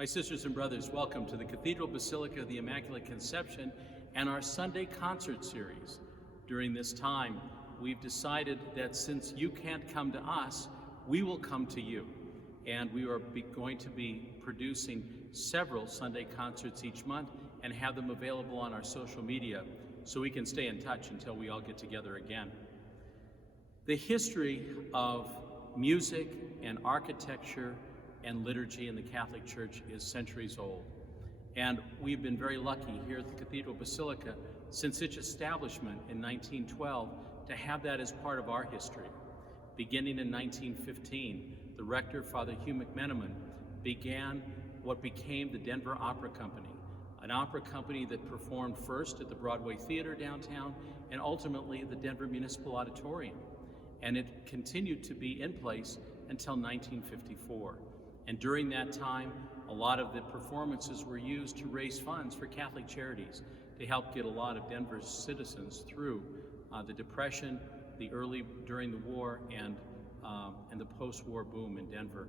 My sisters and brothers, welcome to the Cathedral Basilica of the Immaculate Conception and our Sunday concert series. During this time, we've decided that since you can't come to us, we will come to you. And we are going to be producing several Sunday concerts each month and have them available on our social media so we can stay in touch until we all get together again. The history of music and architecture and liturgy in the Catholic Church is centuries old. And we've been very lucky here at the Cathedral Basilica since its establishment in 1912 to have that as part of our history. Beginning in 1915, the rector, Father Hugh McMenamin, began what became the Denver Opera Company, an opera company that performed first at the Broadway Theater downtown and ultimately the Denver Municipal Auditorium. And it continued to be in place until 1954. And during that time, a lot of the performances were used to raise funds for Catholic charities to help get a lot of Denver's citizens through the Depression, during the war, and the post-war boom in Denver.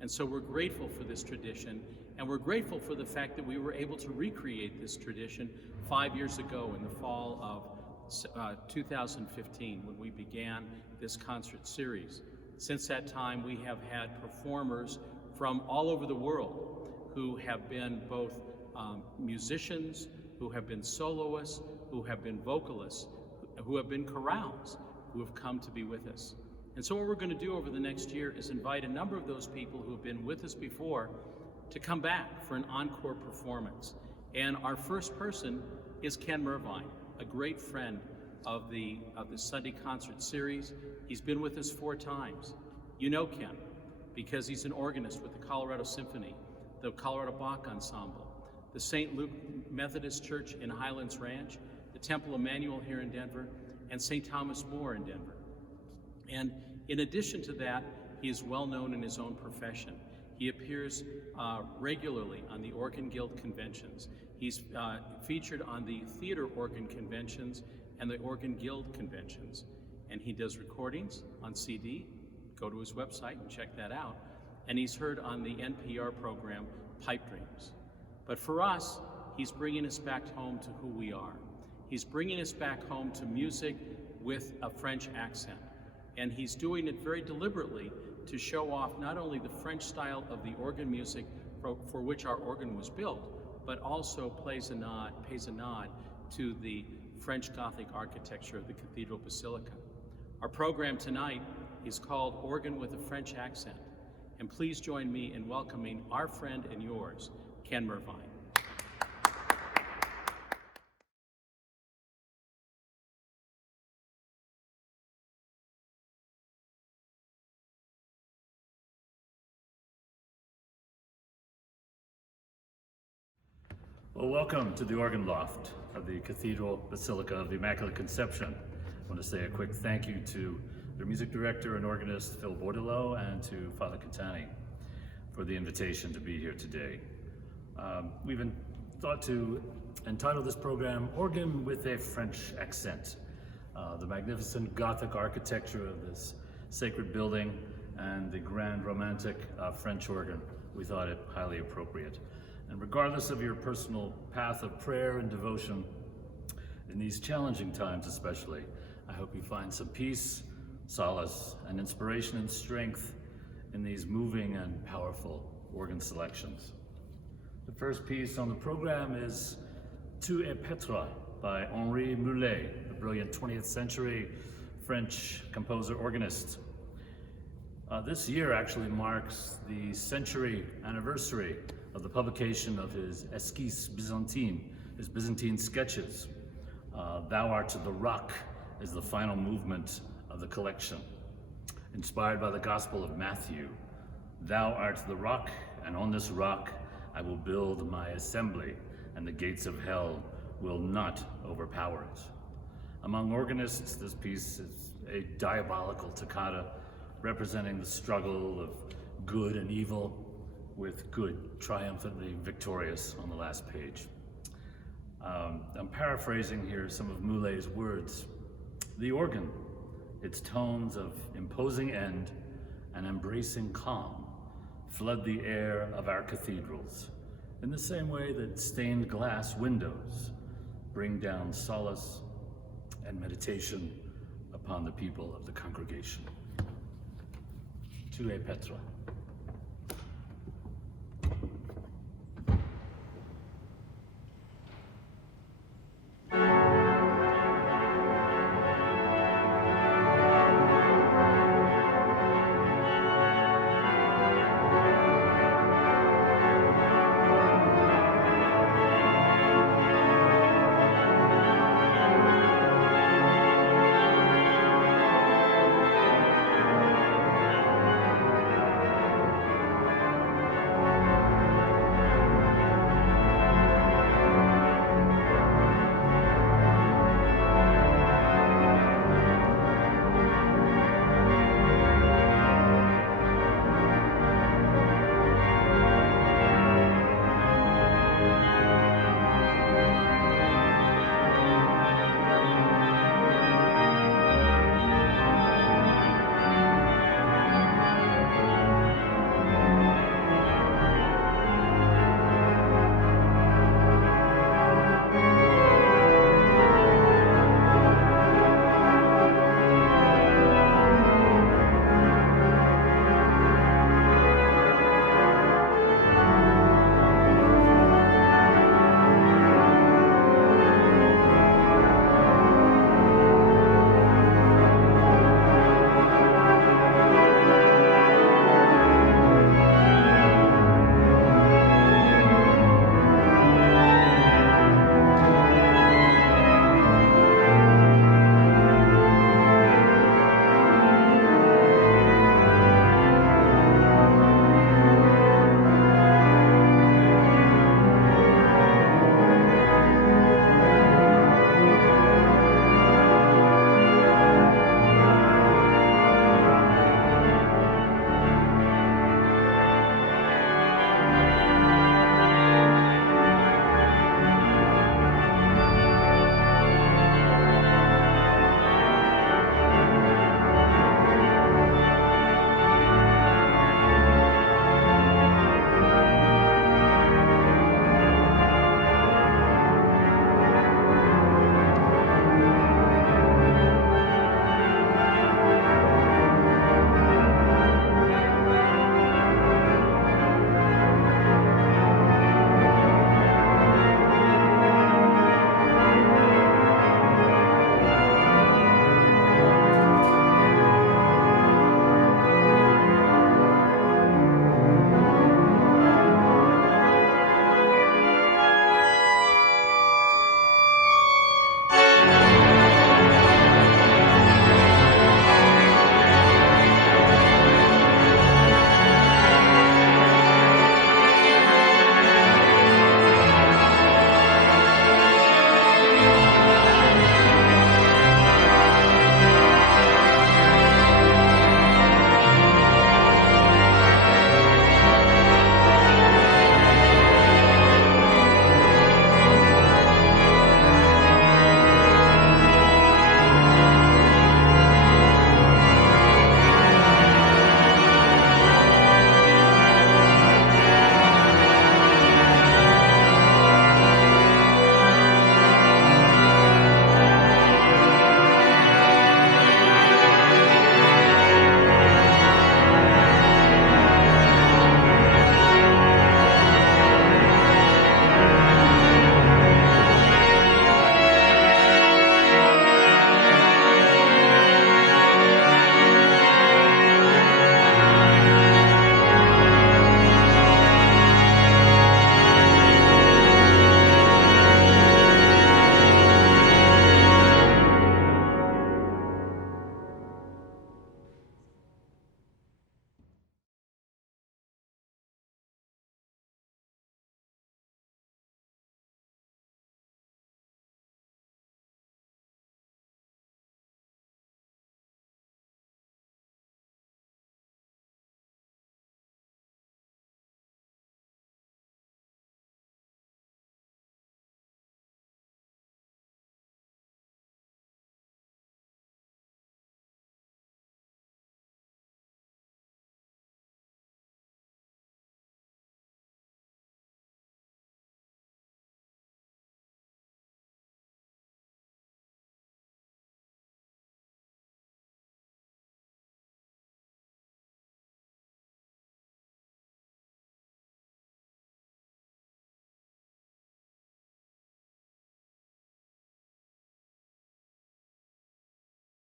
And so we're grateful for this tradition, and we're grateful for the fact that we were able to recreate this tradition 5 years ago in the fall of 2015 when we began this concert series. Since that time, we have had performers from all over the world who have been both musicians, who have been soloists, who have been vocalists, who have been chorales, who have come to be with us. And so what we're going to do over the next year is invite a number of those people who have been with us before to come back for an encore performance. And our first person is Ken Mervine, a great friend of the Sunday concert series. He's been with us 4 times. You know Ken because he's an organist with the Colorado Symphony, the Colorado Bach Ensemble, the St. Luke Methodist Church in Highlands Ranch, the Temple Emmanuel here in Denver, and St. Thomas More in Denver. And in addition to that, he is well known in his own profession. He appears regularly on the Organ Guild conventions. He's featured on the theater organ conventions and the Organ Guild conventions. And he does recordings on CD. Go to his website and check that out. And he's heard on the NPR program, Pipe Dreams. But for us, he's bringing us back home to who we are. He's bringing us back home to music with a French accent. And he's doing it very deliberately to show off not only the French style of the organ music for which our organ was built, but also pays a nod to the French Gothic architecture of the Cathedral Basilica. Our program tonight is called Organ with a French Accent. And please join me in welcoming our friend and yours, Ken Mervine. Well, welcome to the organ loft of the Cathedral Basilica of the Immaculate Conception. I want to say a quick thank you to their music director and organist, Phil Bordelot, and to Father Catani for the invitation to be here today. We've thought to entitle this program Organ with a French Accent. The magnificent Gothic architecture of this sacred building and the grand romantic French organ, we thought it highly appropriate. And regardless of your personal path of prayer and devotion, in these challenging times especially, I hope you find some peace, solace, and inspiration and strength in these moving and powerful organ selections. The first piece on the program is Tu es Petra by Henri Mulet, a brilliant 20th century French composer organist. This year actually marks the century anniversary of the publication of his Esquisse Byzantine, his Byzantine sketches. Thou Art the Rock is the final movement of the collection. Inspired by the Gospel of Matthew, Thou art the rock, and on this rock I will build my assembly, and the gates of hell will not overpower it. Among organists, this piece is a diabolical toccata representing the struggle of good and evil, with good triumphantly victorious on the last page. I'm paraphrasing here some of Mulet's words. The organ, its tones of imposing end and embracing calm, flood the air of our cathedrals, in the same way that stained glass windows bring down solace and meditation upon the people of the congregation. Tue Petra.